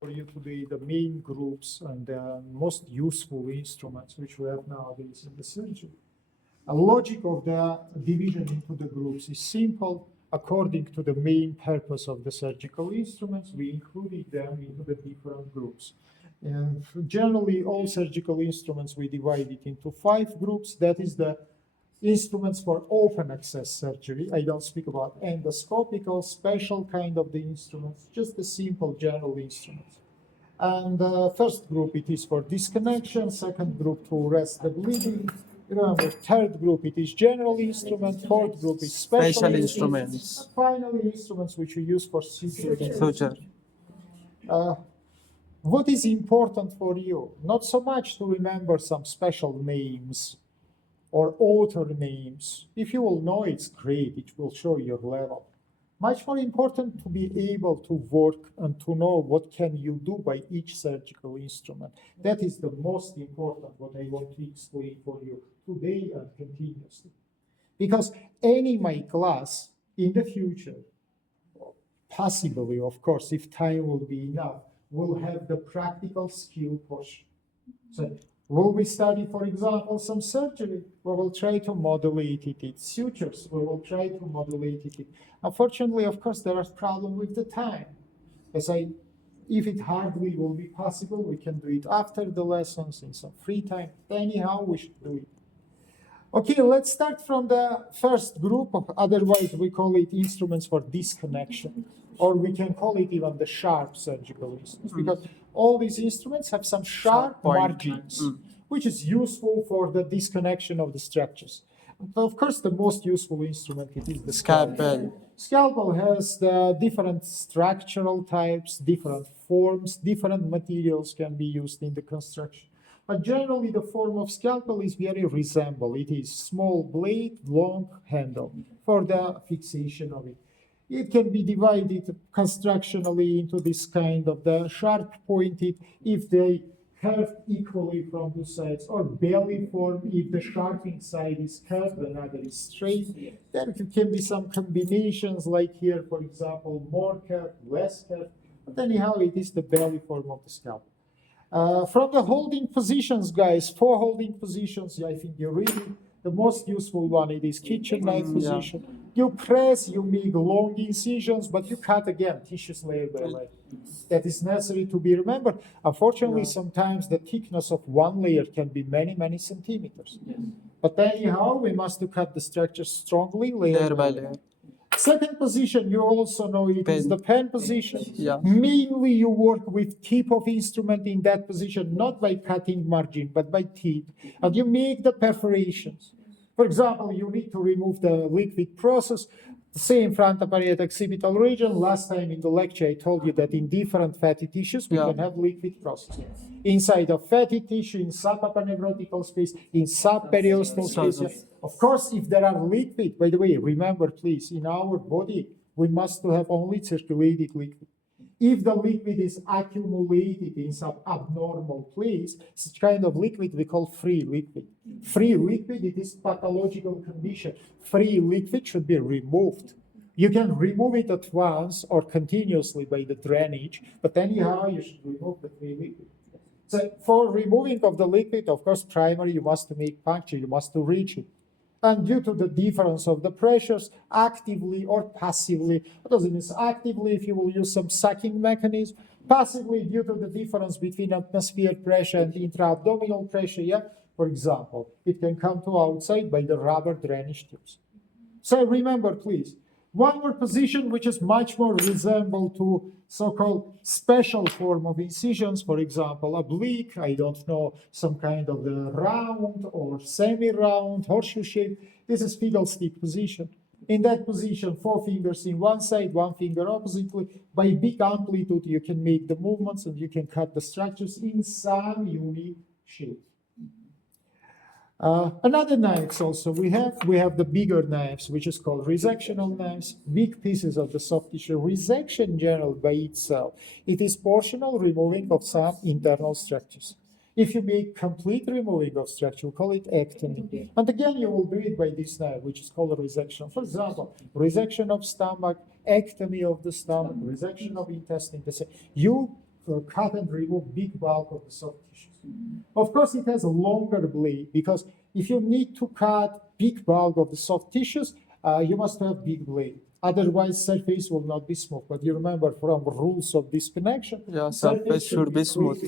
for you today the main groups and the most useful instruments which we have nowadays in the surgery. A logic of the division into the groups is simple. According to the main purpose of the surgical instruments, we included them into the different groups. And generally, all surgical instruments, we divide it into 5 groups. That is the instruments for open access surgery. I don't speak about endoscopic or special kind of the instruments, just the simple general instruments. And first group, it is for disconnection. Second group, to arrest the bleeding. Remember, third group, it is general instrument. Fourth group is special instruments. And finally, instruments which we use for suture. Suture. What is important for you? Not so much to remember some special names or author names. If you will know, it's great. It will show your level. Much more important to be able to work and to know what can you do by each surgical instrument. That is the most important, what I want to explain for you today and continuously. Because any my class in the future, possibly, of course, if time will be enough, will have the practical skill portion. So will we study, for example, some surgery? We will try to modulate it. Sutures, we will try to modulate it. Unfortunately, of course, there are problems with the time. If it hardly will be possible, we can do it after the lessons in some free time. Anyhow, we should do it. Okay, let's start from the first group. Otherwise, we call it instruments for disconnection, or we can call it even the sharp surgical instruments, because all these instruments have some sharp margins, which is useful for the disconnection of the structures. But of course, the most useful instrument it is the scalpel. Scalpel has the different structural types, different forms, different materials can be used in the construction. But generally, the form of scalpel is very resemble. It is small blade, long handle for the fixation of it. It can be divided constructionally into this kind of the sharp pointed if they curve equally from two sides, or belly form if the sharpening side is curved, another is straight. There can be some combinations like here, for example, more curved, less curved. But anyhow, it is the belly form of the scalpel. From the holding positions, guys, 4 holding positions, I think you read it. The most useful one, it is kitchen knife position. You press, you make long incisions, but you cut again, tissues layer by layer. That is necessary to be remembered. Unfortunately, sometimes the thickness of one layer can be many, many centimeters. But anyhow, we must cut the structure strongly, layer by layer. Second position, you also know it is the pen position. Mainly you work with tip of instrument in that position, not by cutting margin, but by tip. And you make the perforations. For example, you need to remove the liquid process, say in front of parietal occipital region. Last time in the lecture, I told you that in different fatty tissues, we can have liquid process. Inside of fatty tissue, in subaponeurotical space, in subperiosteal space. Of course, if there are liquid, by the way, remember please, in our body, we must have only circulated liquid. If the liquid is accumulated in some abnormal place, such kind of liquid we call free liquid. Free liquid, it is pathological condition. Free liquid should be removed. You can remove it at once or continuously by the drainage, but anyhow, you should remove the free liquid. So for removing of the liquid, of course, primary, you must make puncture, you must reach it. And due to the difference of the pressures, actively or passively, what does it mean? Actively, if you will use some sucking mechanism, passively, due to the difference between atmospheric pressure and intra-abdominal pressure, for example, it can come to outside by the rubber drainage tubes. So remember, please, one more position which is much more resemble to so-called special form of incisions, for example, oblique, I don't know, some kind of the round or semi-round, horseshoe shape. This is fiddlestick position. In that position, 4 fingers in one side, 1 finger oppositely. By big amplitude, you can make the movements and you can cut the structures in some unique shape. Another knives also we have the bigger knives, which is called resectional knives, big pieces of the soft tissue. Resection in general by itself, it is portional removing of some internal structures. If you make complete removing of structure, we call it ectomy. And again, you will do it by this knife, which is called a resection. For example, resection of stomach, ectomy of the stomach, resection of intestine. You cut and remove big bulk of the soft tissues. Of course, it has a longer blade because if you need to cut big bulk of the soft tissues, you must have big blade. Otherwise, surface will not be smooth. But you remember from rules of this connection, Yeah, surface should be smooth.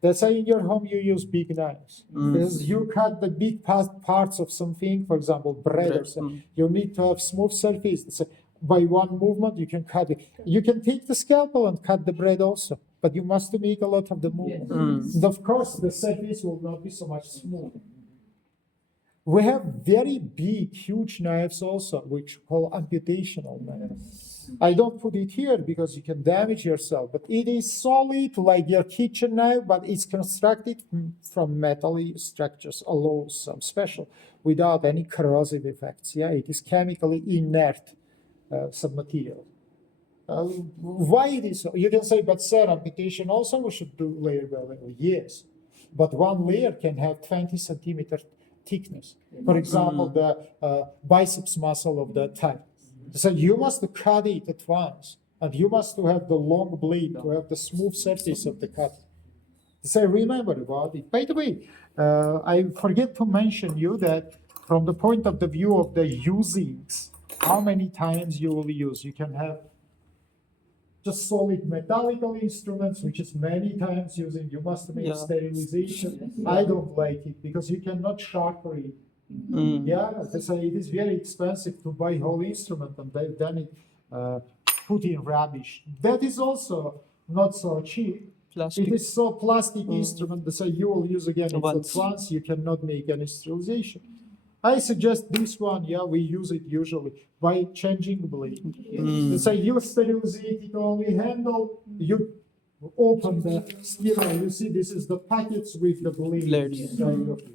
That's why in your home you use big knives. Because you cut the big parts of something, for example, bread or something. You need to have smooth surface. So by one movement, you can cut it. You can take the scalpel and cut the bread also, but you must make a lot of the movement. And of course, the surface will not be so much smooth. We have very big, huge knives also, which call amputational knives. I don't put it here because you can damage yourself, but it is solid like your kitchen knife, but it's constructed from metal structures, alloy, some special, without any corrosive effects. Yeah, it is chemically inert, some material. Why it is so? You can say, but sir, amputation also we should do layer by layer. Yes, but one layer can have 20 centimeter thickness. For example, the biceps muscle of the thigh. So you must cut it at once, and you must have the long blade to have the smooth surface of the cut. So remember about it. By the way, I forget to mention you that from the point of the view of the usings, how many times you will use. You can have just solid metallical instruments, which is many times using. You must make sterilization. I don't like it because you cannot sharpen it. Yeah, so it is very expensive to buy whole instrument and then it put in rubbish. That is also not so cheap. Plastic. It is so plastic instrument, so you will use again it once. You cannot make any sterilization. I suggest this one. Yeah, we use it usually by changing blade. So you sterilize it only handle. You open the sterile. You see, this is the packets with the blade.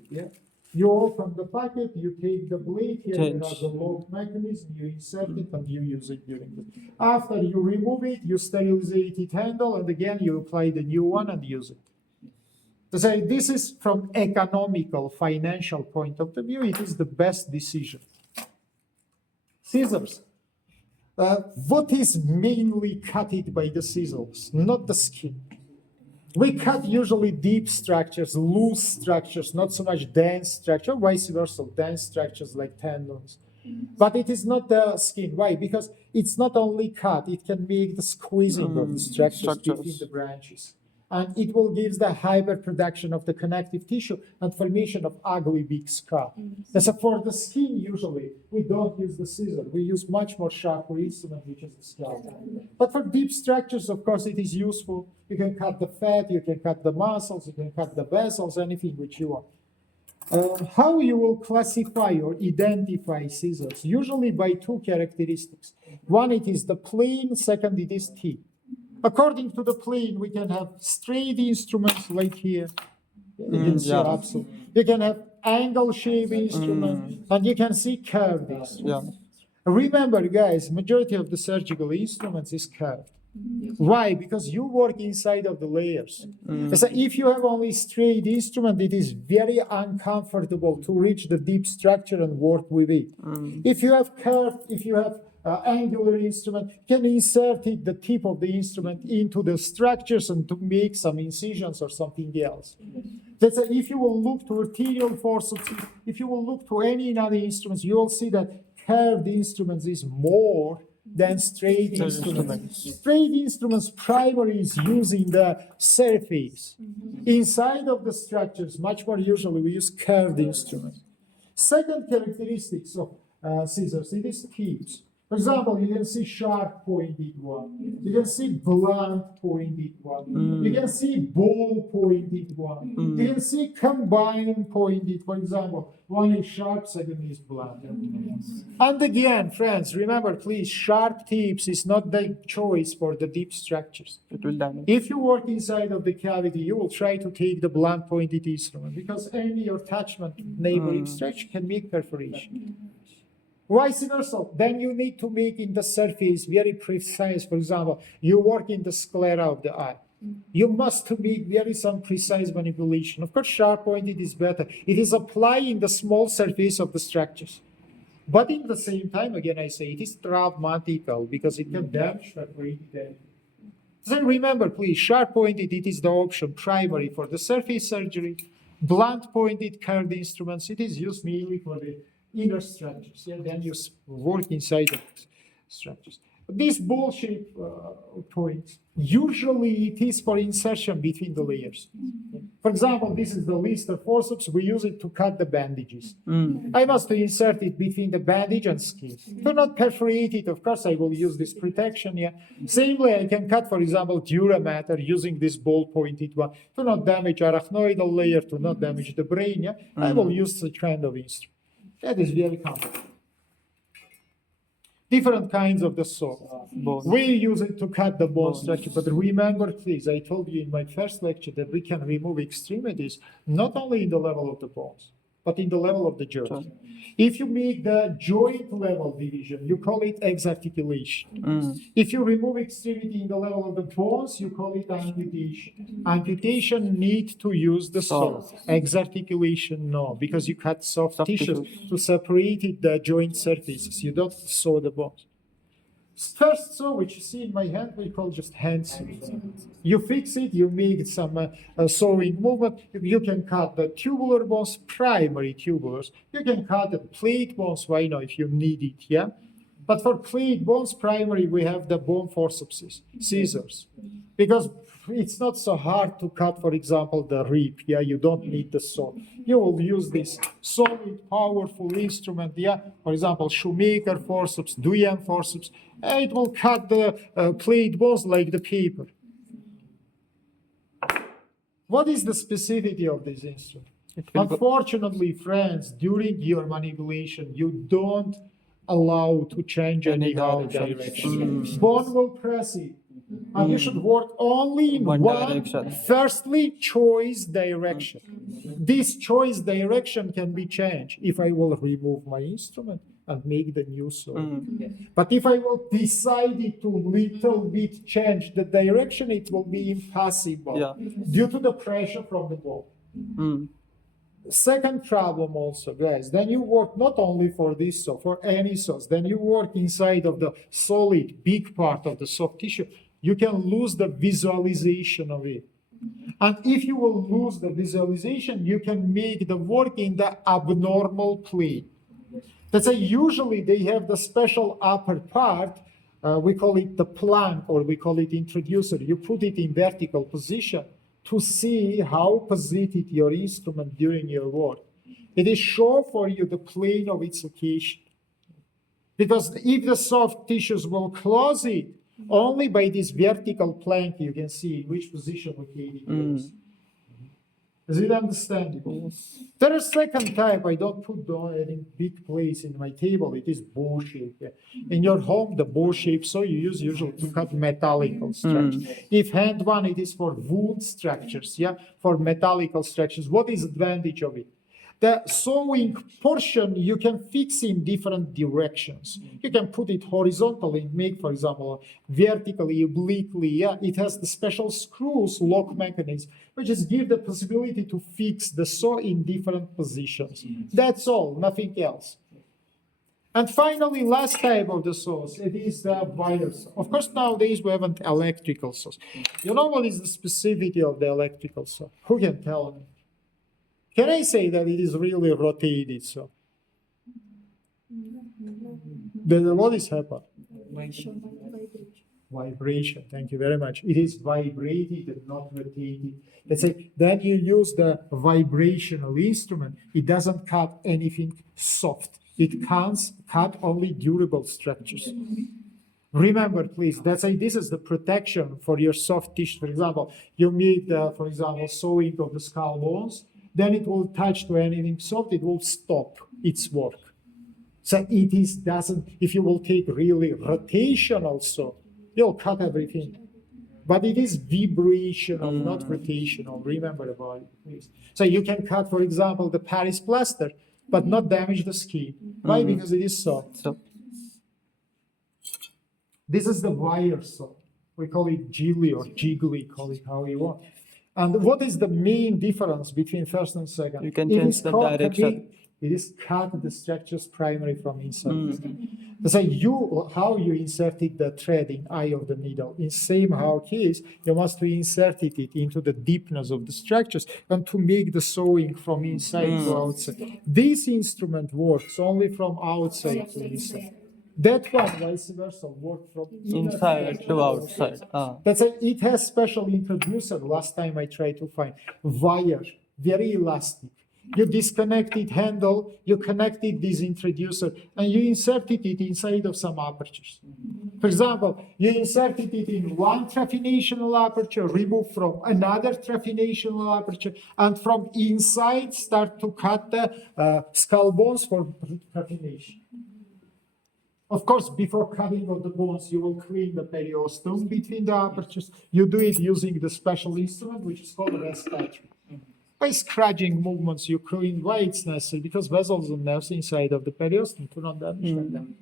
Yeah. You open the packet, you take the blade, here you have the lock mechanism, you insert it and you use it during the. After you remove it, you sterilize it handle, and again you apply the new one and use it. So this is from economical, financial point of view, it is the best decision. Scissors. What is mainly cut by the scissors? Not the skin. We cut usually deep structures, loose structures, not so much dense structure, vice versa, dense structures like tendons. But it is not the skin. Why? Because it's not only cut, it can make the squeezing of the structures between the branches. And it will give the hyperproduction of the connective tissue and formation of ugly big scar. And so for the skin, usually, we don't use the scissor. We use much more sharper instrument, which is the scalpel. But for deep structures, of course, it is useful. You can cut the fat, you can cut the muscles, you can cut the vessels, anything which you want. How you will classify or identify scissors? Usually by two characteristics. One, it is the plane. Second, it is teeth. According to the plane, we can have straight instruments like here. You can see absolutely. You can have angle-shaped instruments, and you can see curved instruments. Remember, guys, majority of the surgical instruments is curved. Why? Because you work inside of the layers. So if you have only straight instrument, it is very uncomfortable to reach the deep structure and work with it. If you have curved, if you have angular instrument, you can insert it, the tip of the instrument into the structures and to make some incisions or something else. That's if you will look to arterial forceps, if you will look to any other instruments, you will see that curved instruments is more than straight instruments. Straight instruments primary is using the surface. Inside of the structures, much more usually we use curved instruments. Second characteristics of scissors, it is tips. For example, you can see sharp pointed one. You can see blunt pointed one. You can see ball pointed one. You can see combined pointed. For example, one is sharp, second is blunt. And again, friends, remember, please, sharp tips is not the choice for the deep structures. It will damage. If you work inside of the cavity, you will try to take the blunt pointed instrument because any attachment neighboring structure can make perforation. Vice versa, then you need to make in the surface very precise. For example, you work in the sclera of the eye. You must make very some precise manipulation. Of course, sharp pointed is better. It is applying the small surface of the structures. But in the same time, again, I say it is traumatical because it can damage perforated area. Then remember, please, sharp pointed, it is the option primary for the surface surgery. Blunt pointed curved instruments, it is used mainly for the inner structures. Yeah, then you work inside the structures. These ball shaped points, usually it is for insertion between the layers. For example, this is the Lister forceps, we use it to cut the bandages. I must insert it between the bandage and skin. To not perforate it, of course, I will use this protection. Yeah. Samely, I can cut, for example, dura mater using this ball-pointed one to not damage arachnoidal layer, to not damage the brain. Yeah. I will use such kind of instrument. That is very common. Different kinds of the saw. We use it to cut the bone structure, but remember, please, I told you in my first lecture that we can remove extremities not only in the level of the bones, but in the level of the joint. If you make the joint level division, you call it exarticulation. If you remove extremity in the level of the bones, you call it amputation. Amputation need to use the saw. Exarticulation, no, because you cut soft tissues to separate it, the joint surfaces. You don't saw the bones. First saw, which you see in my hand, we call just hand saw. You fix it, you make some sawing movement. You can cut the tubular bones, primary tubulars. You can cut the plate bones, why not, if you need it, yeah? But for plate bones, primary, we have the bone forceps, scissors. Because it's not so hard to cut, for example, the rib, yeah? You don't need the saw. You will use this solid, powerful instrument, yeah? For example, Shoemaker forceps, Duyan forceps. It will cut the plate bones like the paper. What is the specificity of this instrument? Unfortunately, friends, during your manipulation, you don't allow to change any direction. Bone will press it. And you should work only in one direction. firstly, choice direction. This choice direction can be changed if I will remove my instrument and make the new saw. But if I will decide it to little bit change the direction, it will be impossible due to the pressure from the bone. Second problem also, guys, then you work not only for this saw, for any saws, then you work inside of the solid, big part of the soft tissue, you can lose the visualization of it. And if you will lose the visualization, you can make the work in the abnormal plane. That's why usually they have the special upper part, we call it the plank, or we call it introducer. You put it in vertical position to see how positioned your instrument during your work. It is show for you the plane of its location. Because if the soft tissues will close it, only by this vertical plank you can see in which position located it is. Is it understandable? There is second type. I don't put any big place in my table. It is bow shape. In your home, the bow shape, so you use usually to cut metallical structures. If hand one, it is for wood structures, yeah, for metallical structures. What is the advantage of it? The sewing portion you can fix in different directions. You can put it horizontally, make, for example, vertically, obliquely. Yeah, it has the special screws, lock mechanism, which is give the possibility to fix the saw in different positions. That's all, nothing else. And finally, last type of the saws, it is the wire saw. Of course, nowadays we haven't electrical saws. You know what is the specificity of the electrical saw? Who can tell me? Can I say that it is really rotated saw? Then what is happening? Vibration. Thank you very much. It is vibrated and not rotated. Let's say that you use the vibrational instrument. It doesn't cut anything soft. It can't cut only durable structures. Remember, please, that's why this is the protection for your soft tissue. For example, you make the, for example, sewing of the skull bones. Then it will touch to anything soft, it will stop its work. So it is doesn't, if you will take really rotational saw, you'll cut everything. But it is vibrational, not rotational. Remember about it, please. So you can cut, for example, the Paris plaster, but not damage the skin. Why? Because it is soft. This is the wire saw. We call it jiggly or jiggly, call it how you want. And what is the main difference between first and second? You can change the direction. It is cut the structures primary from inside. So how you inserted the thread in eye of the needle, in same how case, you must insert it into the deepness of the structures and to make the sewing from inside to outside. This instrument works only from outside to inside. That one, vice versa, works from Inside to outside. That's it has special introducer. Last time I tried to find wire, very elastic. You disconnected handle, you connected this introducer, and you inserted it inside of some apertures. For example, you inserted it in one traphinational aperture, remove from another traphinational aperture, and from inside start to cut the skull bones for traphination. Of course, before cutting of the bones, you will clean the periosteum between the apertures. You do it using the special instrument, which is called respatry. By scratching movements, you clean why it's necessary, because vessels and nerves inside of the periosteum to not damage them.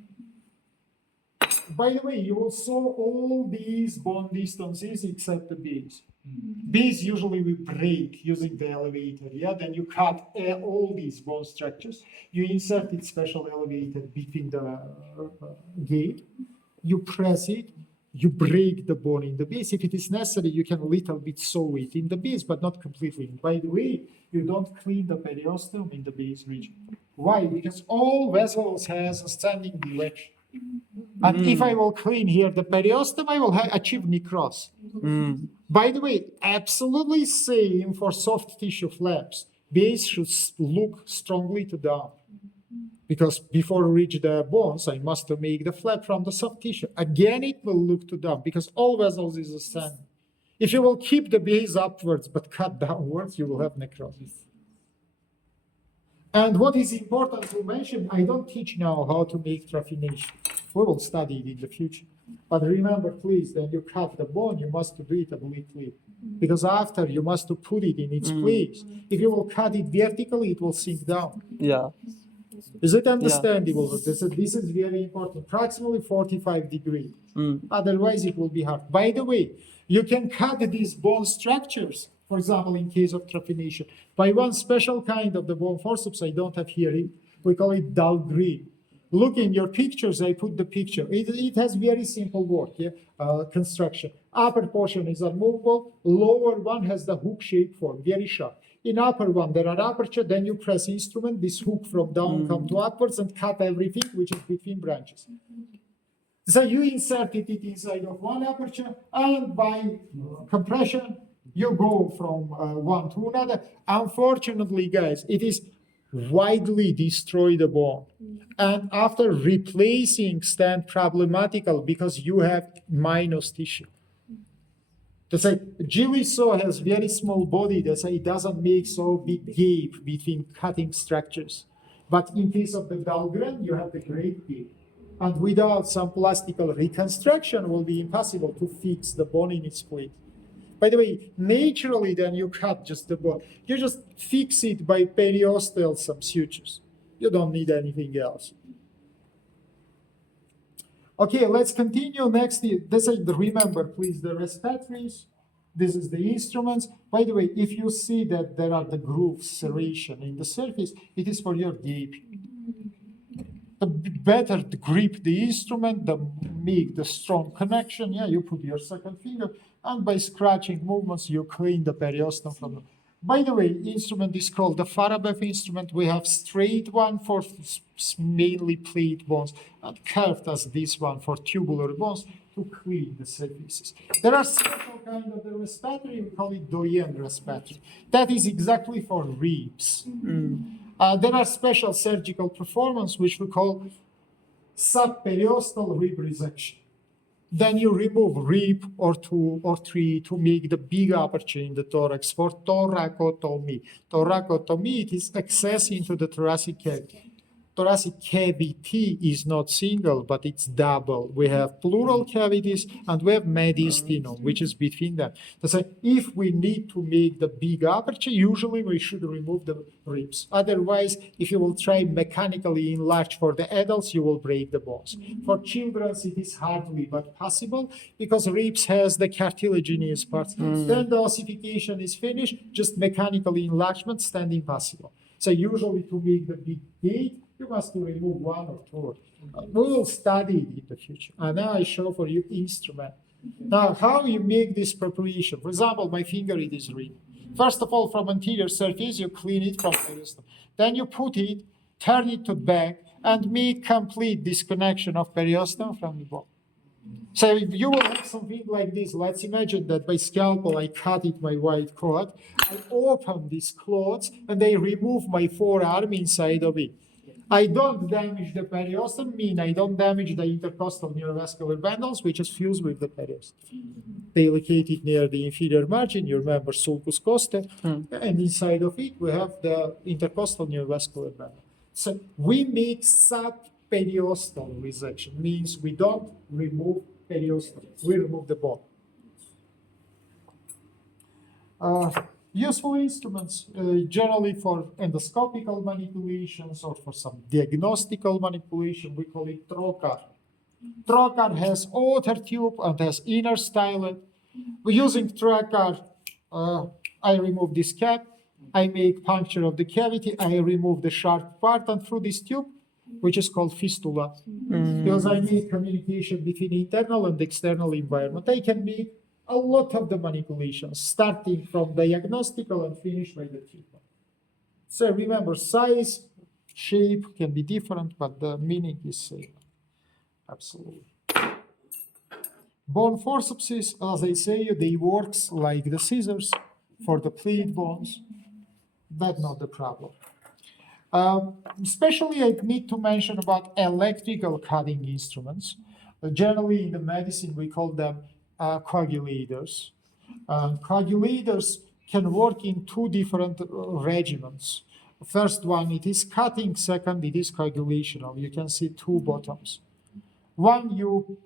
By the way, you will sew all these bone distances except the base. Base usually we break using the elevator, yeah? Then you cut all these bone structures. You insert it special elevator between the gate. You press it. You break the bone in the base. If it is necessary, you can a little bit sew it in the base, but not completely. By the way, you don't clean the periosteum in the base region. Why? Because all vessels has a standing direction. And if I will clean here the periosteum, I will achieve necrosis. By the way, absolutely same for soft tissue flaps. Base should look strongly to down. Because before I reach the bones, I must make the flap from the soft tissue. Again, it will look to down because all vessels is a standing. If you will keep the base upwards but cut downwards, you will have necrosis. And what is important to mention, I don't teach now how to make traphination. We will study it in the future. But remember, please, when you cut the bone, you must do it obliquely. Because after, you must put it in its place. If you will cut it vertically, it will sink down. Yeah. Is it understandable? Yeah. This is very important. Approximately 45 degrees. Otherwise, it will be hard. By the way, you can cut these bone structures, for example, in case of traphination, by one special kind of the bone forceps. I don't have here. We call it Dahlgren. Look in your pictures. I put the picture. It has very simple work. Yeah, construction. Upper portion is unmovable. Lower one has the hook shape form, very sharp. In upper one, there are aperture, then you press instrument, this hook from down come to upwards and cut everything which is between branches. So you inserted it inside of one aperture, and by compression, you go from one to another. Unfortunately, guys, it is widely destroy the bone. And after replacing, stand problematical because you have minus tissue. That's like Gilly saw has very small body. That's why it doesn't make so big gap between cutting structures. But in case of the Dahlgren, you have the great gap. And without some plastical reconstruction, it will be impossible to fix the bone in its place. By the way, naturally, then you cut just the bone. You just fix it by periosteal some sutures. You don't need anything else. Okay, let's continue next. This is remember, please, the respiratories. This is the instruments. By the way, if you see that there are the grooves, serration in the surface, it is for your gaping. The better to grip the instrument, the make the strong connection. Yeah, you put your second finger, and by scratching movements, you clean the periosteum from the. By the way, instrument is called the Farabev instrument. We have straight one for mainly plate bones, and curved as this one for tubular bones to clean the surfaces. There are special kind of the respiratory, we call it Doyen respiratory. That is exactly for ribs. There are special surgical performance which we call subperiosteal rib resection. Then you remove rib or two or three to make the big aperture in the thorax for thoracotomy. Thoracotomy, it is access into the thoracic cavity. Thoracic cavity is not single, but it's double. We have pleural cavities and we have mediastinum, which is between them. So if we need to make the big aperture, usually we should remove the ribs. Otherwise, if you will try mechanically enlarge for the adults, you will break the bones. For children, it is hardly but possible because ribs has the cartilaginous parts. Then the ossification is finished, just mechanical enlargement, stand impossible. So usually to make the big gate, you must remove one or two. We will study it in the future. And now I show for you instrument. Now, how you make this preparation? For example, my finger, it is ring. First of all, from anterior surface, you clean it from periosteum. Then you put it, turn it to back, and make complete disconnection of periosteum from the bone. So if you will have something like this, let's imagine that by scalpel I cut it my white coat, I open these clothes, and I remove my forearm inside of it. I don't damage the periosteum, mean I don't damage the intercostal neurovascular bundles, which is fused with the periosteum. They located near the inferior margin, you remember sulcus costae, and inside of it we have the intercostal neurovascular bundle. So we make subperiosteal resection, means we don't remove periosteum, we remove the bone. Useful instruments, generally for endoscopical manipulations or for some diagnostical manipulation, we call it trocar. Trocar has outer tube and has inner stylet. Using trocar, I remove this cap, I make puncture of the cavity, I remove the sharp part, and through this tube, which is called fistula, because I make communication between internal and external environment, I can make a lot of the manipulations, starting from diagnostical and finish by the treatment. So remember, size, shape can be different, but the meaning is same. Absolutely. Bone forceps, as I say, they works like the scissors for the pleated bones. That's not the problem. Especially, I need to mention about electrical cutting instruments. Generally, in the medicine, we call them coagulators. Coagulators can work in two different regimens. First one, it is cutting. Second, it is coagulational. You can see two bottoms. One, you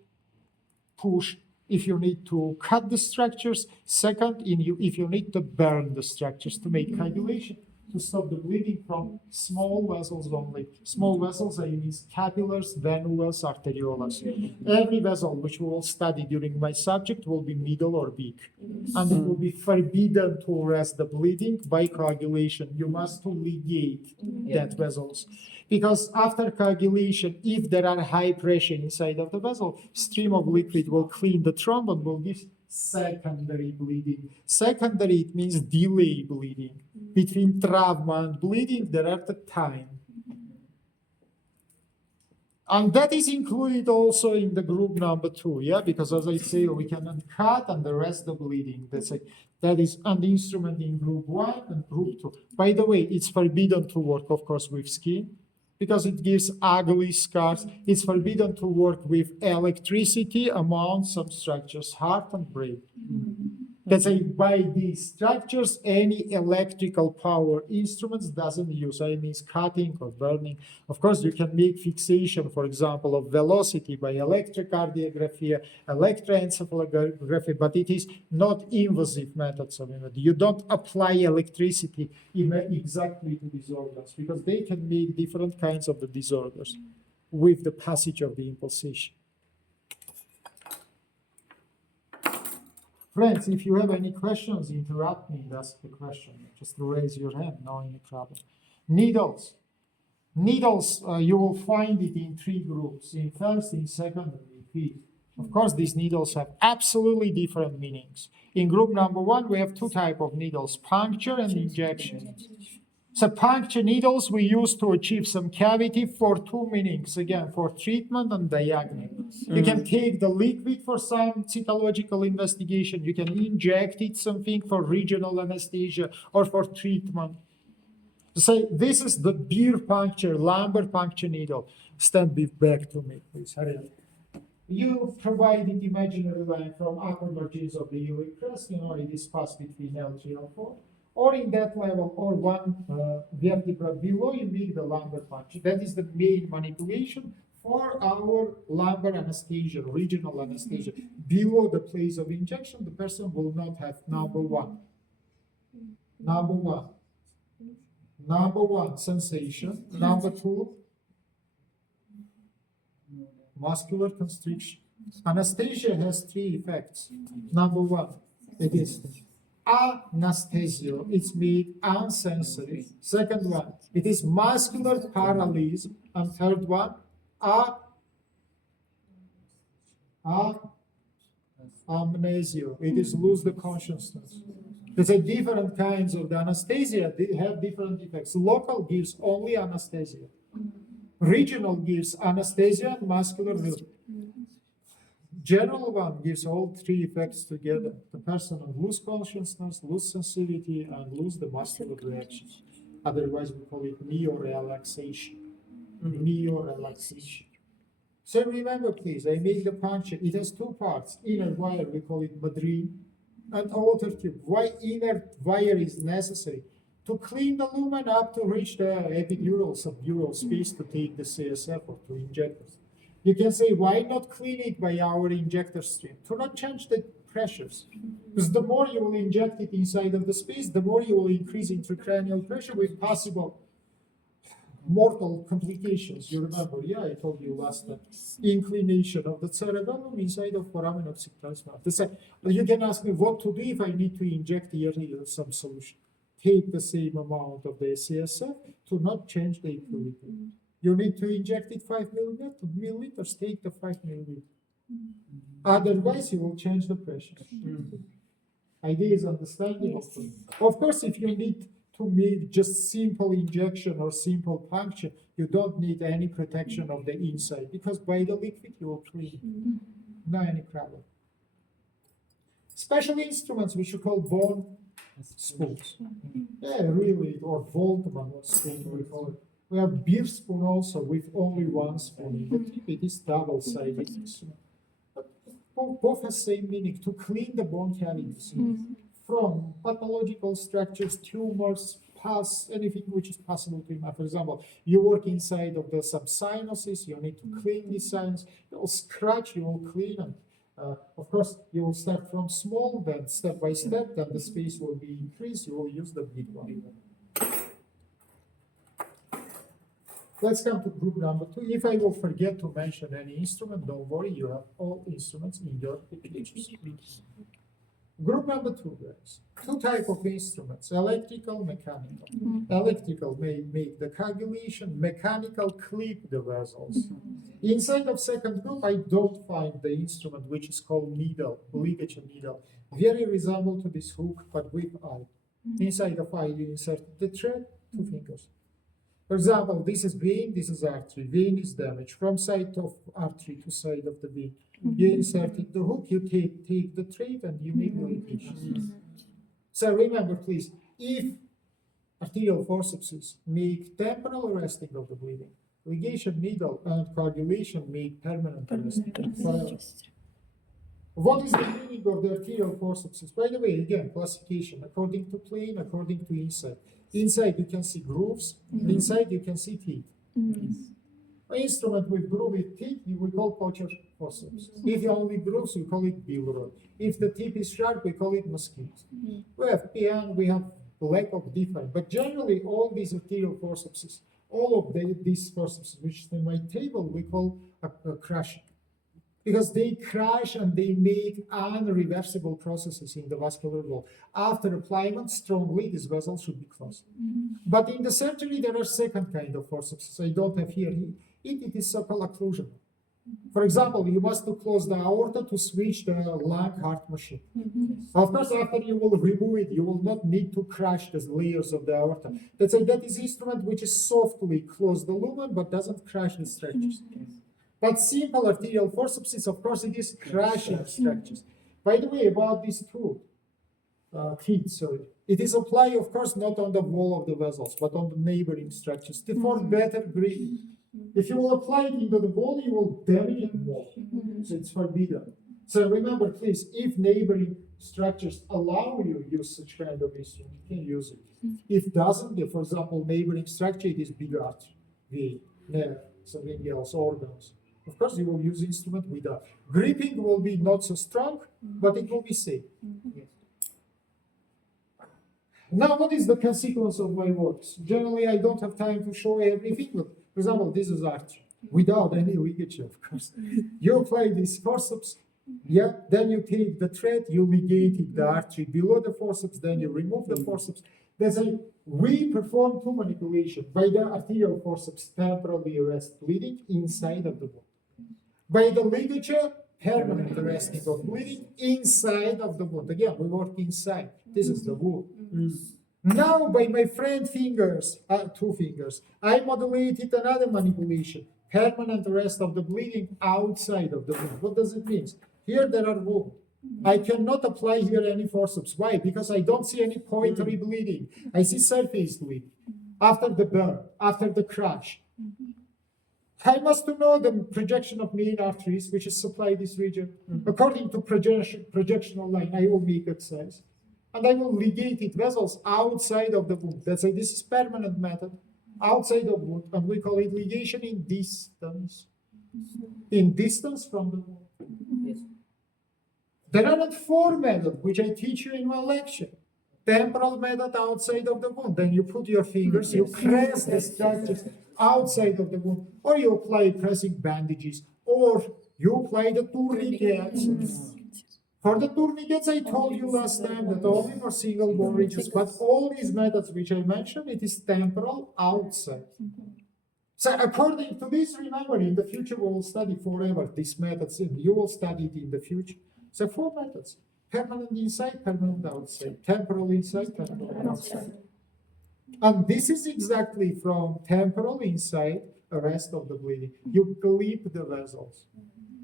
push if you need to cut the structures. Second, if you need to burn the structures to make coagulation, to stop the bleeding from small vessels only. Small vessels, I mean capillars, venulas, arteriolas. Every vessel which we will study during my subject will be middle or big. And it will be forbidden to arrest the bleeding by coagulation. You must ligate that vessels. Because after coagulation, if there are high pressure inside of the vessel, stream of liquid will clean the thrombus, will give secondary bleeding. Secondary, it means delay bleeding. Between trauma and bleeding, there are the time. And that is included also in the group number 2, yeah? Because as I say, we can cut and arrest the bleeding. That is an instrument in group 1 and group 2. By the way, it's forbidden to work, of course, with skin, because it gives ugly scars. It's forbidden to work with electricity among some structures, heart and brain. Let's say by these structures, any electrical power instruments doesn't use. I mean cutting or burning. Of course, you can make fixation, for example, of velocity by electrocardiography, electroencephalography, but it is not invasive methods of it. You don't apply electricity exactly to these organs because they can make different kinds of the disorders with the passage of the impulsation. Friends, if you have any questions, interrupt me and ask the question. Just raise your hand, no any problem. Needles. Needles, you will find it in 3 groups, in first, in second, and in fifth. Of course, these needles have absolutely different meanings. In group number 1, we have 2 types of needles, puncture and injection. So puncture needles we use to achieve some cavity for 2 meanings, again, for treatment and diagnosis. You can take the liquid for some cytological investigation. You can inject it something for regional anesthesia or for treatment. So this is the beer puncture, lumbar puncture needle. Stand back to me, please. Hurry up. You provided imaginary line from upper margins of the iliac crest. It is passed between L3 and L4. Or in that level, or one vertebra below, you make the lumbar puncture. That is the main manipulation for our lumbar anesthesia, regional anesthesia. Below the place of injection, the person will not have number one sensation. Number 2, muscular constriction. Anesthesia has 3 effects. Number 1, it is anesthesia. It's made unsensory. Second one, it is muscular paralysis. And third one, amnesia. It is lose the consciousness. There's a different kinds of the anesthesia. They have different effects. Local gives only anesthesia. Regional gives anesthesia and muscular relief. General one gives all three effects together. The person will lose consciousness, lose sensitivity, and lose the muscular reaction. Otherwise, we call it neo-relaxation. Neo-relaxation. So remember, please, I make the puncture. It has two parts. Inner wire, we call it madrine, and outer tube. Why inner wire is necessary? To clean the lumen up to reach the epidural, subdural space to take the CSF or to inject it. You can say, why not clean it by our injector stream? To not change the pressures. Because the more you will inject it inside of the space, the more you will increase intracranial pressure with possible mortal complications. You remember, yeah, I told you last time. Inclination of the cerebellum inside of foramen occipital. You can ask me what to do if I need to inject here some solution. Take the same amount of the CSF to not change the equilibrium. You need to inject it 5 milliliters, take the 5 milliliters. Otherwise, you will change the pressure. Idea is understandable. Of course, if you need to make just simple injection or simple puncture, you don't need any protection of the inside because by the liquid you will clean. No any problem. Special instruments which you call bone spoons. Yeah, really, or Voltman spoon we call it. We have beer spoon also with only one spoon. But it is double-sided. Both have same meaning, to clean the bone cavities from pathological structures, tumors, pus, anything which is possible to imagine. For example, you work inside of the subsinuses, you need to clean the sinus. You will scratch, you will clean them. Of course, you will start from small, then step by step, then the space will be increased, you will use the big one. Let's come to group number 2. If I will forget to mention any instrument, don't worry, you have all instruments in your pictures. Group number 2, guys. 2 types of instruments, electrical, mechanical. Electrical may make the coagulation, mechanical clip the vessels. Inside of second group, I don't find the instrument which is called needle, ligature needle. Very resemble to this hook, but with eye. Inside of eye, you insert the thread, 2 fingers. For example, this is vein, this is artery. Vein is damaged from side of artery to side of the vein. You insert it, the hook, you take the thread and you make the ligation. So remember, please, if arterial forceps make temporal arresting of the bleeding, ligation needle and coagulation make permanent arresting. What is the meaning of the arterial forceps? By the way, again, classification according to plane, according to inside. Inside you can see grooves, inside you can see teeth. An instrument with groove with teeth, we call Kocher forceps. If you only grooves, we call it Bilroy. If the tip is sharp, we call it mosquito. We have PN, we have lack of different, but generally all these arterial forceps, all of these forceps, which is in my table, we call a crushing. Because they crush and they make unreversible processes in the vascular wall. After applyment, strongly, this vessel should be closed. But in the surgery, there are second kind of forceps. I don't have here. It is so-called occlusion. For example, you must close the aorta to switch the lung-heart machine. Of course, after you will remove it, you will not need to crush the layers of the aorta. That's why that is instrument which is softly close the lumen, but doesn't crush the structures. But simple arterial forceps, of course, it is crushing structures. By the way, about these teeth, it is applied, of course, not on the wall of the vessels, but on the neighboring structures for better breathing. If you will apply it into the wall, you will damage it more. So it's forbidden. So remember, please, if neighboring structures allow you to use such kind of instrument, you can use it. If it doesn't, for example, neighboring structure, it is big artery, vein, nerve, something else, organs. Of course, you will use instrument with that. Gripping will be not so strong, but it will be safe. Now, what is the consequence of my works? Generally, I don't have time to show everything, but for example, this is artery, without any ligature, of course. You apply these forceps, Yeah, then you take the thread, you ligate it, the artery below the forceps, then you remove the forceps. That's why we perform two manipulations. By the arterial forceps, temporarily arrest bleeding inside of the wound. By the ligature, permanent arresting of bleeding inside of the wound. Again, we work inside. This is the wound. Now, by my friend fingers, two fingers, I modulated another manipulation. Permanent arrest of the bleeding outside of the wound. What does it mean? Here there are wounds. I cannot apply here any forceps. Why? Because I don't see any pointery bleeding. I see surface bleeding. After the burn, after the crash. I must know the projection of main arteries, which is supply this region. According to projectional line, I will make exercise. And I will ligate it vessels outside of the wound. That's why this is permanent method. Outside of wound, and we call it ligation in distance. In distance from the wound. Yes. There are not four methods, which I teach you in my lecture. Temporal method outside of the wound. Then you put your fingers, you press the structures outside of the wound, or you apply pressing bandages, or you apply the tourniquets. For the tourniquets, I told you last time that only for single bone regions, but all these methods which I mentioned, it is temporal outside. So according to this, remember, in the future we will study forever these methods, and you will study it in the future. So four methods: permanent inside, permanent outside, temporal inside, temporal outside. And this is exactly from temporal inside, arrest of the bleeding. You clip the vessels.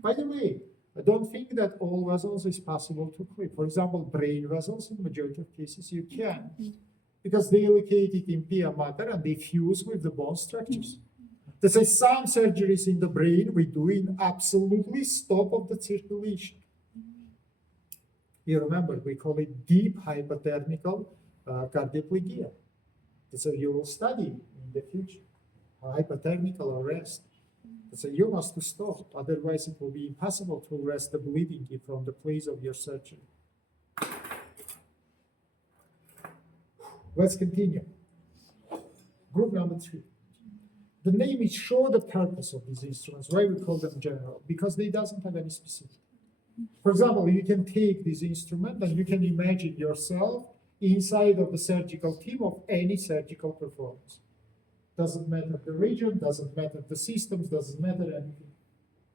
By the way, I don't think that all vessels is possible to clip. For example, brain vessels, in majority of cases, you can. Because they are located in pia mater and they fuse with the bone structures. There's some surgeries in the brain we do in absolutely stop of the circulation. You remember, we call it deep hypothermical cardioplegia. So you will study in the future hypothermical arrest. So you must stop, otherwise it will be impossible to arrest the bleeding from the place of your surgery. Let's continue. Group number 3. The name is show the purpose of these instruments. Why we call them general? Because they doesn't have any specific. For example, you can take this instrument and you can imagine yourself inside of the surgical team of any surgical performance. Doesn't matter the region, doesn't matter the systems, doesn't matter anything.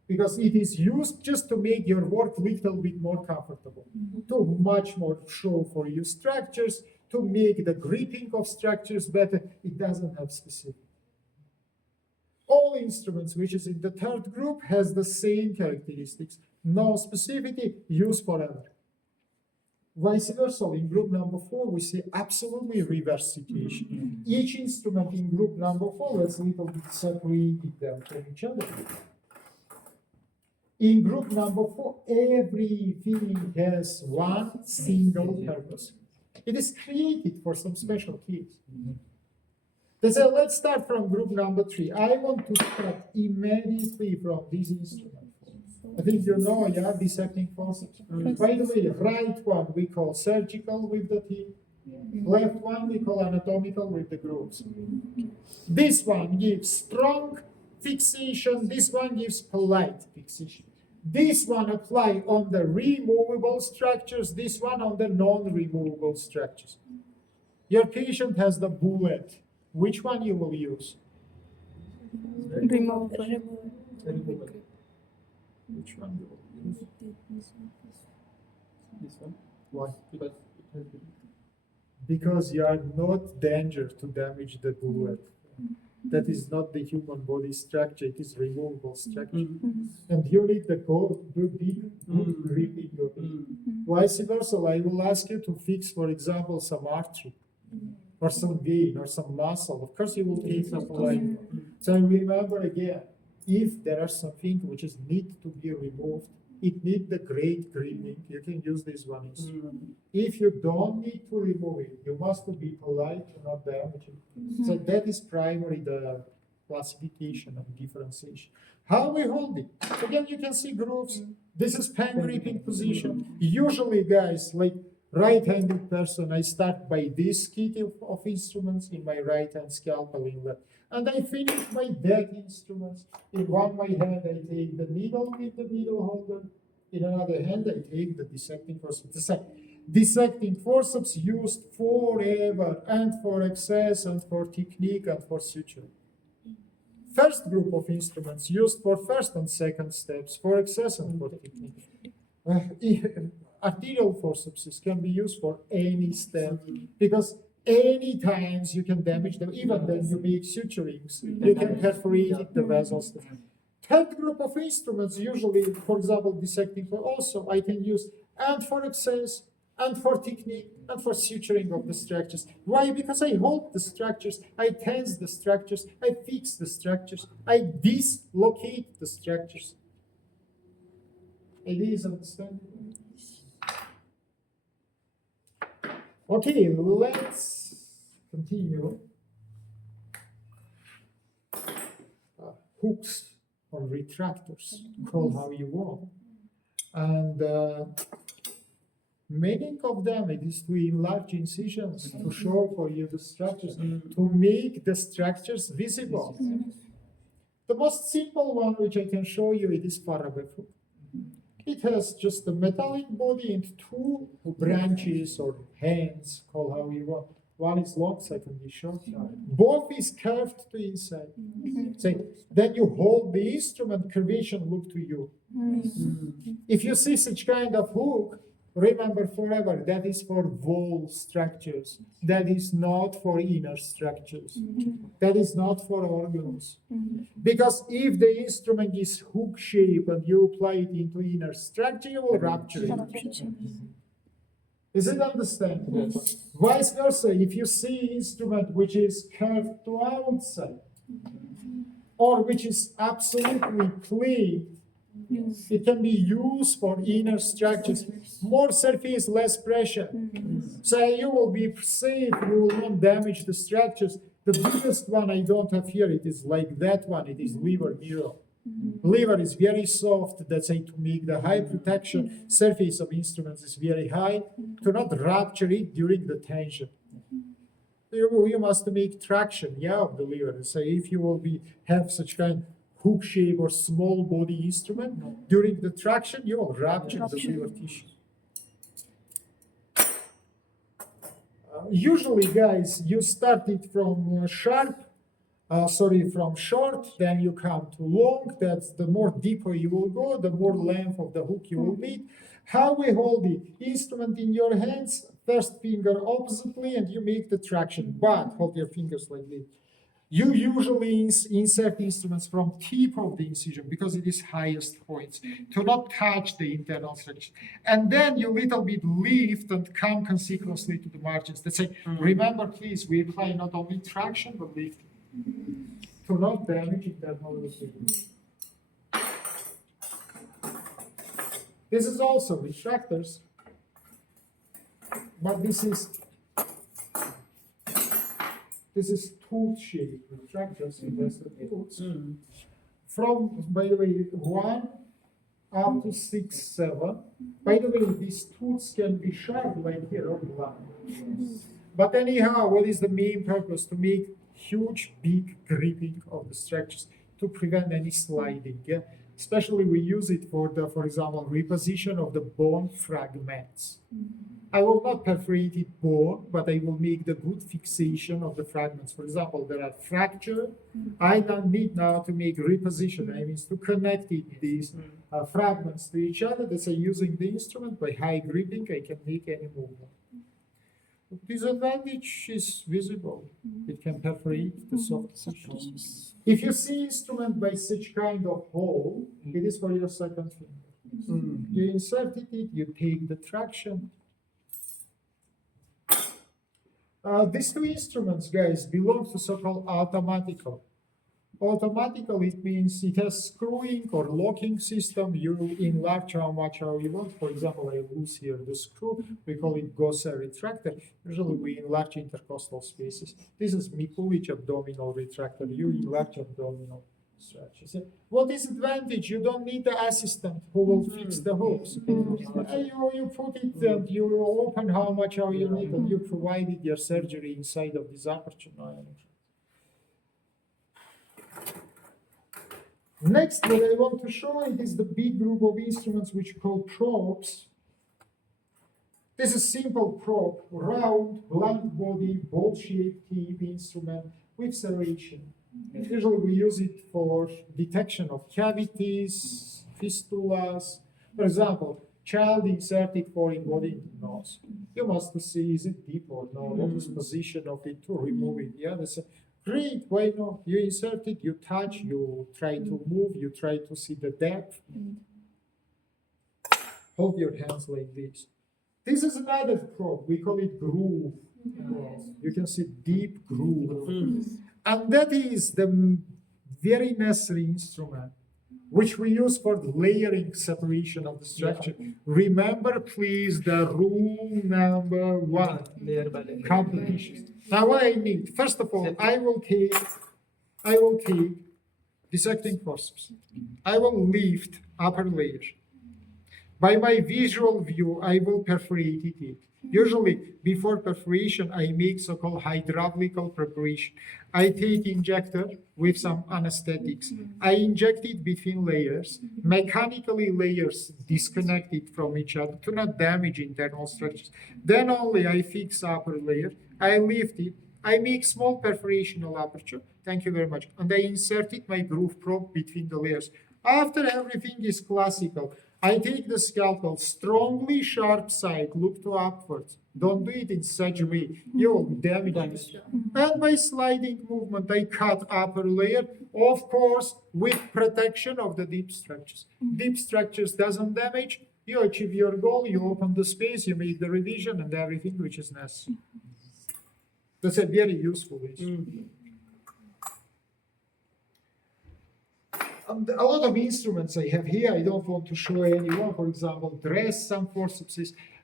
Because it is used just to make your work a little bit more comfortable, to much more show for you structures, to make the gripping of structures better. It doesn't have specific. All instruments which is in the third group has the same characteristics. No specificity, use forever. Vice versa, in group number 4, we see absolutely reverse situation. Each instrument in group number 4, let's a little bit separate them from each other. In group number 4, everything has one single purpose. It is created for some special case. So let's start from group number 3. I want to start immediately from this instrument. I think you know, yeah, dissecting forceps. By the way, right one we call surgical with the team. Left one we call anatomical with the grooves. This one gives strong fixation. This one gives polite fixation. This one apply on the removable structures. This one on the non-removable structures. Your patient has the bullet. Which one you will use? Remove. Which one you will use? This one, Why? because it has been. Because you are not danger to damage the bullet. That is not the human body structure, it is removable structure. And you need the good gripping of it. Vice versa, I will ask you to fix, for example, some artery, or some vein, or some muscle. Of course, you will take some line. So remember again, if there are something which is need to be removed, it needs the great gripping. You can use this one instrument. If you don't need to remove it, you must be polite and not damage it. So that is primarily the classification and differentiation. How we hold it? Again, you can see grooves. This is pen gripping position. Usually, guys, like right-handed person, I start by this kit of instruments in my right hand, scalpel in left. And I finish by that instruments. In one my hand, I take the needle with the needle holder, In another hand, I take the dissecting forceps. The dissecting forceps used forever, and for access, and for technique, and for suture. First group of instruments used for first and second steps, for access and for technique. Arterial forceps can be used for any step because any times you can damage them, even when you make suturings, you can perforate the vessels. Third group of instruments, usually, for example, dissecting for also, I can use and for access, and for technique, and for suturing of the structures. Why? Because I hold the structures, I tense the structures, I fix the structures, I dislocate the structures. It is understand? Okay, let's continue. Hooks or retractors, call how you want. And meaning of them, it is to enlarge incisions, to show for you the structures, to make the structures visible. The most simple one which I can show you, it is Farabe hook. It has just a metallic body and two branches or hands, call how you want. One is long, second is short. Both is curved to inside. So then you hold the instrument, curvation look to you. If you see such kind of hook, remember forever, that is for wall structures. That is not for inner structures. That is not for organs. Because if the instrument is hook shape and you apply it into inner structure, you will rupture it. Is it understandable? Yes. Vice versa, if you see instrument which is curved to outside, or which is absolutely plain, it can be used for inner structures. More surface, less pressure. So you will be safe, you will not damage the structures. The biggest one I don't have here, it is like that one, it is liver mirror. Liver is very soft, that's why to make the high protection surface of instruments is very high, to not rupture it during the tension. You must make traction, of the liver. So if you will have such kind hook shape or small body instrument, during the traction, you will rupture the liver tissue. Usually, guys, you start it from from short, then you come to long. That's the more deeper you will go, the more length of the hook you will need. How we hold it? Instrument in your hands, first finger oppositely, and you make the traction. But hold your fingers like this. You usually insert instruments from tip of the incision because it is highest points to not touch the internal structure. And then you little bit lift and come consequently to the margins. That's it. Remember, please, we apply not only traction but lifting to not damage internal incision. This is also retractors, but this is tooth-shaped retractors. From, by the way, 1 up to 6, 7. By the way, these tooths can be sharp like here or blunt. But anyhow, what is the main purpose? To make huge, big gripping of the structures to prevent any sliding. Especially we use it for example, reposition of the bone fragments. I will not perforate it bone, but I will make the good fixation of the fragments. For example, there are fracture. I don't need now to make reposition. I mean to connect these fragments to each other. That's using the instrument by high gripping. I can make any movement. Disadvantage is visible. It can perforate the soft tissues. If you see instrument by such kind of hole, it is for your second finger. You inserted it, you take the traction. These two instruments, guys, belong to so-called automatical. Automatical, it means it has screwing or locking system. You enlarge how you want. For example, I lose here the screw. We call it Gosser retractor. Usually we enlarge intercostal spaces. This is Mikulich abdominal retractor. You enlarge abdominal structures. What is advantage? You don't need the assistant who will fix the hooks. You put it and you open how you need and you provided your surgery inside of this aperture. Next, what I want to show it is the big group of instruments which call probes. This is simple probe, round, blunt body, ball-shaped tip instrument with serration. Usually we use it for detection of cavities, fistulas. For example, child inserted foreign body into nose. You must see is it deep or not, what is position of it to remove it. Yeah, that's great. Why not? You insert it, you touch, you try to move, you try to see the depth. Hold your hands like this. This is another probe. We call it groove. You can see deep groove. And that is the very necessary instrument which we use for the layering separation of the structure. Remember, please, the rule number 1, competitions. Now, what I need, first of all, I will take dissecting forceps. I will lift upper layer. By my visual view, I will perforate it. Usually, before perforation, I make so-called hydraulical preparation. I take injector with some anesthetics. I inject it between layers, mechanically layers disconnected from each other to not damage internal structures. Then only I fix upper layer, I lift it, I make small perforational aperture, thank you very much, and I inserted my groove probe between the layers. After everything is classical, I take the scalpel, strongly sharp side, look to upwards. Don't do it in such a way, you will damage it. And by sliding movement, I cut upper layer, of course, with protection of the deep structures. Deep structures doesn't damage, you achieve your goal, you open the space, you make the revision and everything which is necessary. That's a very useful instrument. A lot of instruments I have here, I don't want to show anyone. For example, dress some forceps.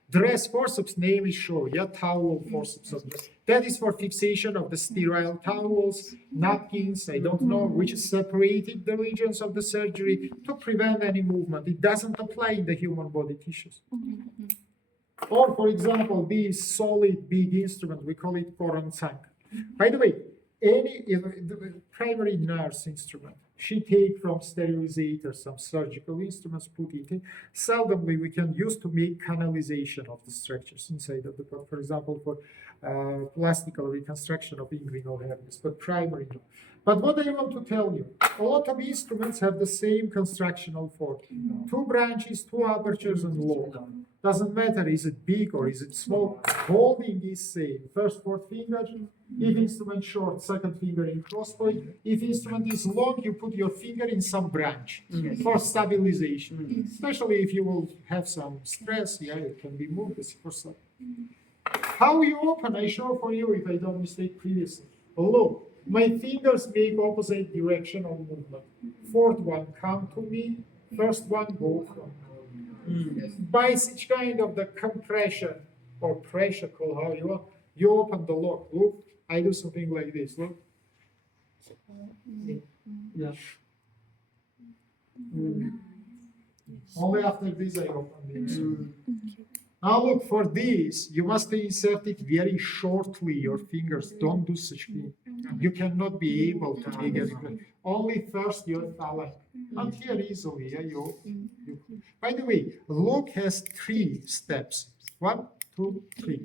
Dress forceps name is show, yeah, towel forceps. That is for fixation of the sterile towels, napkins, I don't know, which separated the regions of the surgery to prevent any movement. It doesn't apply in the human body tissues. Or, for example, these solid big instrument, we call it koronzank. By the way, the primary nurse instrument, she take from sterilizator some surgical instruments, put it in. Seldomly we can use to make canalization of the structures inside of the body, for example, for plastical reconstruction of inguinal hernias, but primary no. But what I want to tell you, a lot of instruments have the same constructional form. 2 branches, 2 apertures, and lobe. Doesn't matter, is it big or is it small? Holding is same. First 4th finger, if instrument short, 2nd finger in cross point. If instrument is long, you put your finger in some branch for stabilization. Especially if you will have some stress, yeah, it can be moved for some. How you open, I show for you if I don't mistake previously. Look, my fingers make opposite directional movement. 4th one come to me, 1st one go from me. By such kind of the compression or pressure, call how you want, you open the lock. Look, I do something like this. Look. Yeah. Only after this I open the instrument. Now look, for this, you must insert it very shortly, your fingers. Don't do such thing. You cannot be able to make it. Only first your phalanx. And here easily, yeah, you. By the way, lock has 3 steps. 1, 2, 3.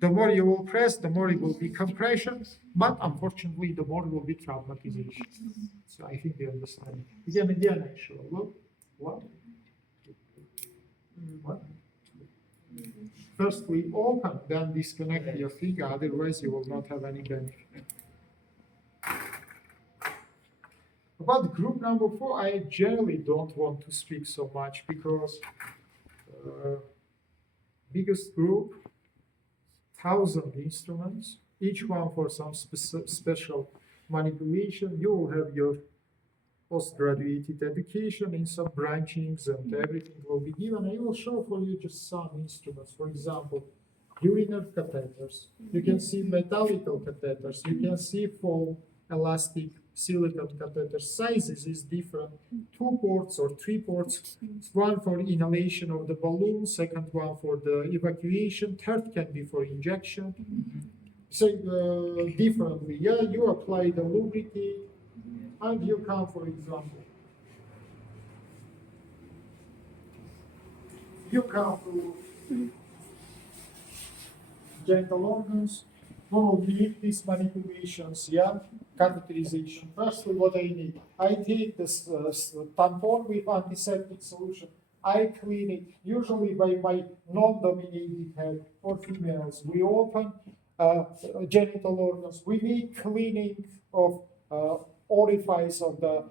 The more you will press, the more it will be compression, but unfortunately, the more it will be traumatization. So I think you understand. Again, I show. Look, 1, 2, 3. 1. First we open, then disconnect your finger, otherwise you will not have any benefit. About group number 4, I generally don't want to speak so much because biggest group, 1,000 instruments, each one for some special manipulation. You will have your postgraduate education in some branchings and everything will be given. I will show for you just some instruments. For example, urinary catheters. You can see metallical catheters. You can see foam, elastic, silicone catheters. Sizes is different. 2 ports or 3 ports. One for inhalation of the balloon, second one for the evacuation, third can be for injection. So differently, yeah, you apply the lubricant, and you come, for example, You come to genital organs. We will need these manipulations, yeah? Catheterization. Firstly, what I need, I take this tampon with antiseptic solution. I clean it, usually by my non-dominated head for females. We open genital organs. We need cleaning of orifice of the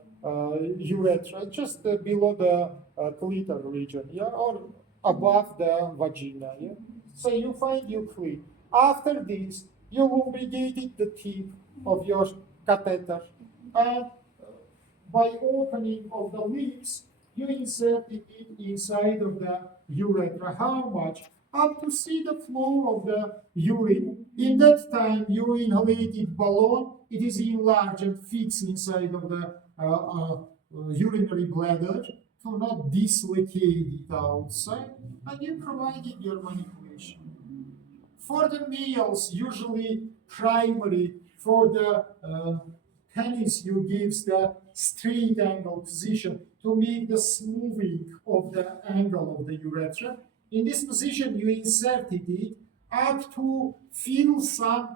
urethra, just below the clitoral region, yeah, or above the vagina, yeah. So you find you clean. After this, you lubricated the tip of your catheter, and by opening of the lips, you inserted it inside of the urethra. How much? Up to see the flow of the urine. In that time, you inhalated balloon, it is enlarged and fits inside of the urinary bladder to not dislocate it outside, and you provided your manipulation. For the males, usually primary, for the penis, you give the straight angle position to make the smoothing of the angle of the urethra. In this position, you inserted it up to feel some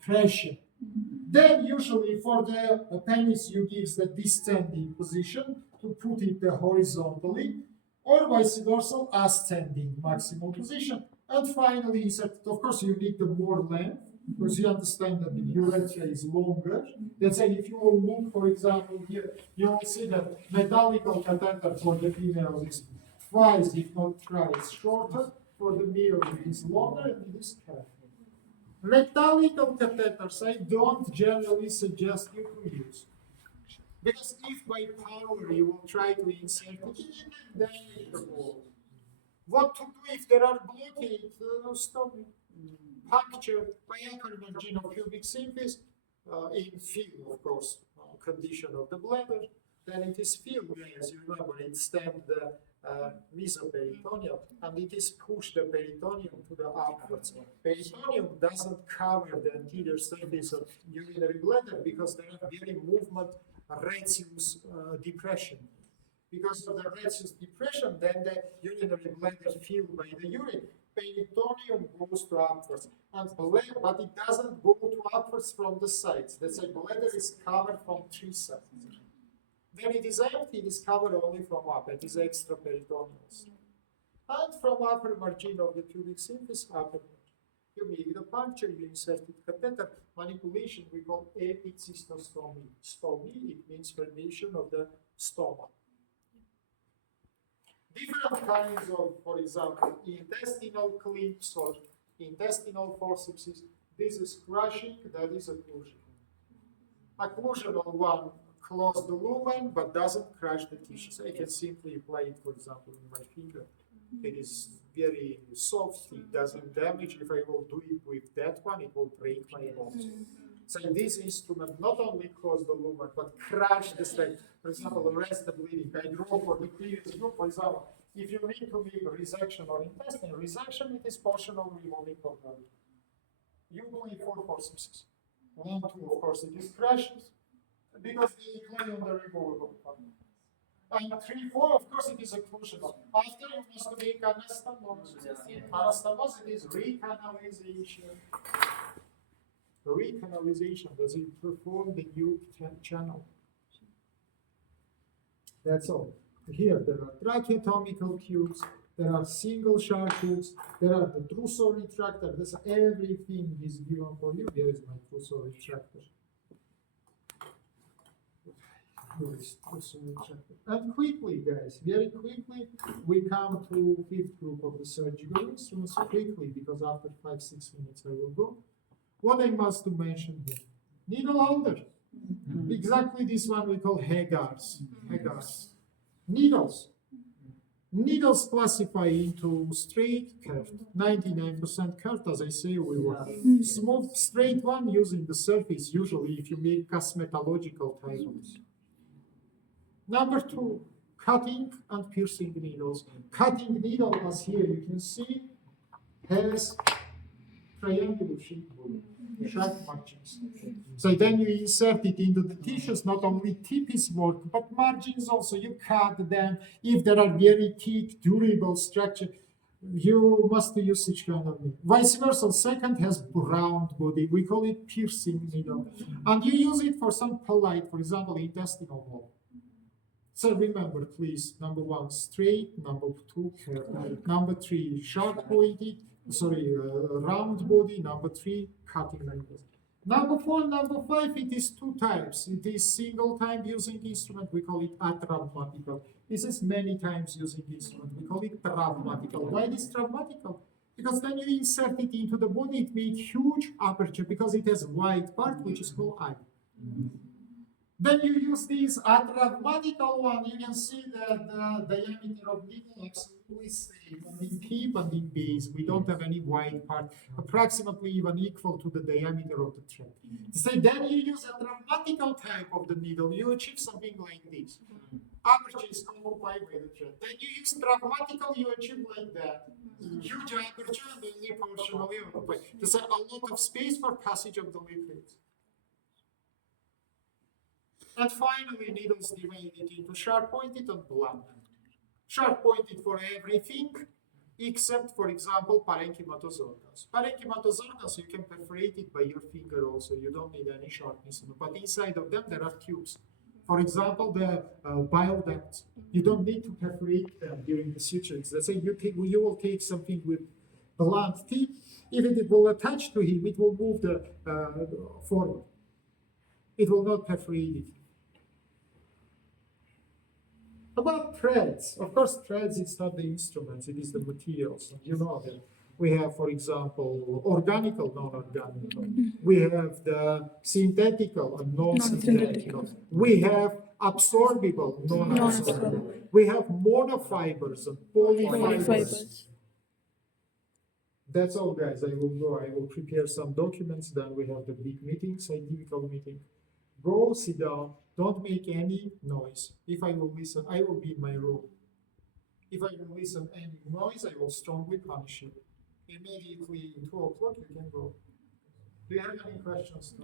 pressure. Then usually for the penis, you give the descending position to put it horizontally, or vice versa, ascending maximal position. And finally, insert. Of course, you need the more length, because you understand that the urethra is longer. Let's say if you will look, for example, here, you will see that metallical catheter for the females is twice, if not thrice, shorter. For the male, it is longer, and it is curved. Metallical catheters, I don't generally suggest you to use. Because if by power you will try to insert it, then it will. What to do if there are blockades? Stop it. Puncture by upper vaginal pubic symphysis in field, of course, condition of the bladder. Then it is filled, as you remember, it stemmed the mesoperitoneum, and it is pushed the peritoneum to the upwards. Peritoneum doesn't cover the anterior surface of urinary bladder because there are very movement retius depression. Because of the retius depression, then the urinary bladder filled by the urine. Peritoneum goes to upwards, but it doesn't go to upwards from the sides. That's why bladder is covered from three sides. When it is empty, it is covered only from up. It is extraperitoneal. And from upper margin of the pubic symphysis, upper. You make the puncture, you insert it catheter. Manipulation we call epicystostomy. Stomy, it means formation of the stomach. Different kinds of, for example, intestinal clips or intestinal forceps. This is crushing, that is occlusion. Occlusional one close the lumen but doesn't crush the tissues. I can simply apply it, for example, in my finger. It is very soft, it doesn't damage. If I will do it with that one, it will break my bones. So this instrument not only close the lumen, but crush the state. For example, arrest the bleeding. I draw for the previous group, for example, if you need to make resection or intestine, resection it is portional removing of the usually 4 forceps. 1, 2, of course, it is crushed because they play on the removable part. And 3, 4, of course, it is occlusional. After you must make anastomosis. Anastomosis is recanalization. Recanalization, does it perform the new channel? That's all. Here there are tracheotomical tubes, there are single shark tubes, there are the trousseau retractor. This everything is given for you. There is my trousseau retractor. Here is trousseau retractor. And quickly, guys, very quickly, we come to 5th group of the surgical instruments quickly because after 5-6 minutes I will go. What I must to mention here, needle holder. Exactly this one we call Haggars. Haggars. Needles. Needles classify into straight, curved. 99% curved, as I say, we were. Smooth, straight one using the surface, usually if you make cosmetological types. Number 2, cutting and piercing needles. Cutting needle, as here you can see, has triangular shape, sharp margins So then you insert it into the tissues, not only tip is work, but margins also. You cut them. If there are very thick, durable structure, you must use such kind of needle. Vice versa, second has round body. We call it piercing needle. And you use it for some polite, for example, intestinal wall. So remember, please, number one, straight, number two, curved. Number three, sharp pointed, round body, number three, cutting angles. Number four, number five, it is two types. It is single time using instrument, we call it atraumatical. This is many times using instrument, we call it traumatical. Why it is traumatical? Because then you insert it into the body, it makes huge aperture because it has wide part, which is called eye. Then you use this atraumatical one, you can see that the diameter of needle absolutely same in tip and in base. We don't have any wide part, approximately even equal to the diameter of the thread. So then you use a traumatical type of the needle, you achieve something like this. Aperture is occupied by the thread. Then you use traumatical, you achieve like that. Huge aperture and only partially occupied. There's a lot of space for passage of the liquids. And finally, needles divided into sharp-pointed and blunt. Sharp-pointed for everything, except, for example, parenchymatous organs. Parenchymatous organs, you can perforate it by your finger also. You don't need any sharpness. But inside of them, there are tubes. For example, the bile ducts. You don't need to perforate them during the sutures. Let's say you will take something with blunt tip. If it will attach to him, it will move the forward. It will not perforate it. About threads, of course, threads, it's not the instruments, it is the materials. And you know that we have, for example, organical, non-organical. We have the synthetical and non-synthetical. We have absorbable, non-absorbable. We have monofibers and polyfibers. That's all, guys. I will go. I will prepare some documents. Then we have the big meeting, scientific meeting. Go sit down. Don't make any noise. If I will listen, I will be in my room. If I will listen any noise, I will strongly punish you. Immediately 2 o'clock, you can go. Do you have any questions?